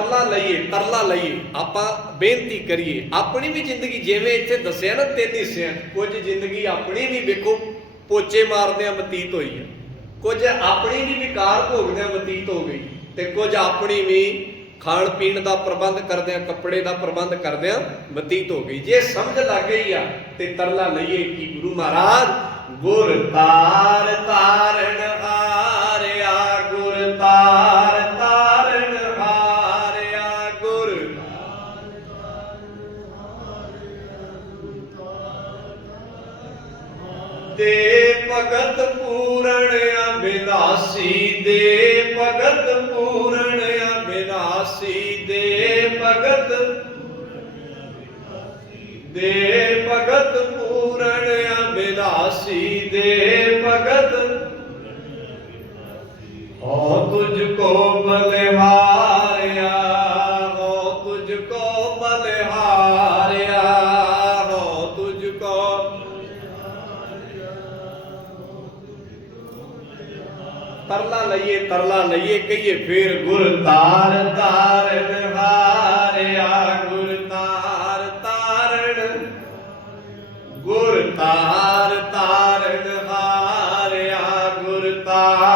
ਲਈਏ, ਤਰਲਾ ਲਈਏ। ਆਪਾਂ ਬੇਨਤੀ ਕਰੀਏ, ਆਪਣੀ ਵੀ ਜ਼ਿੰਦਗੀ ਜਿਵੇਂ ਇੱਥੇ ਦੱਸਿਆ ਨਾ ਤਿੰਨ ਹਿੱਸਿਆਂ ਕੁਝ ਜ਼ਿੰਦਗੀ ਆਪਣੀ ਵੀ ਵੇਖੋ, ਪੋਚੇ ਮਾਰਦਿਆਂ ਬਤੀਤ ਹੋਈ ਹੈ ਕੁਝ ਆਪਣੀ ਵੀ ਵਿਕਾਰ ਭੋਗਦਿਆਂ ਬਤੀਤ ਹੋ ਗਈ, ਤੇ ਕੁਝ ਆਪਣੀ ਵੀ ਖਾਣ ਪੀਣ ਦਾ ਪ੍ਰਬੰਧ ਕਰਦਿਆਂ, ਕੱਪੜੇ ਦਾ ਪ੍ਰਬੰਧ ਕਰਦਿਆਂ ਬਤੀਤ ਹੋ ਗਈ। ਜੇ ਸਮਝ ਲੱਗ ਗਈ ਆ, ਤੇ ਤਰਲਾ ਲਈਏ ਕਿ ਗੁਰੂ ਮਹਾਰਾਜ, ਗੁਰ ਤਾਰ ਤਾਰਨ ਦੇ ਭਗਤ ਪੂਰਨ ਅਬਿਨਾਸੀ ਦੇ ਭਗਤ ਪੂਰਨ ਅਬਿਨਾਸੀ ਦੇ ਭਗਤ ਦੇ ਭਗਤ ਪੂਰਨ ਅਬਿਨਾਸੀ ਦੇ ਭਗਤ। ਹੋ ਤੁਝ ਕੋ ਬਲਿਹਾਰਿਆ ਤਰਲਾ ਲਈਏ ਤਰਲਾ ਲਈਏ, ਕਹੀਏ ਫੇਰ ਗੁਰ ਤਾਰ ਤਾਰਨ ਹਾਰਿਆ ਗੁਰ ਤਾਰ ਤਾਰ ਗੁਰ ਤਾਰ ਤਾਰਨ ਹਾਰਿਆ ਗੁਰ ਤਾਰ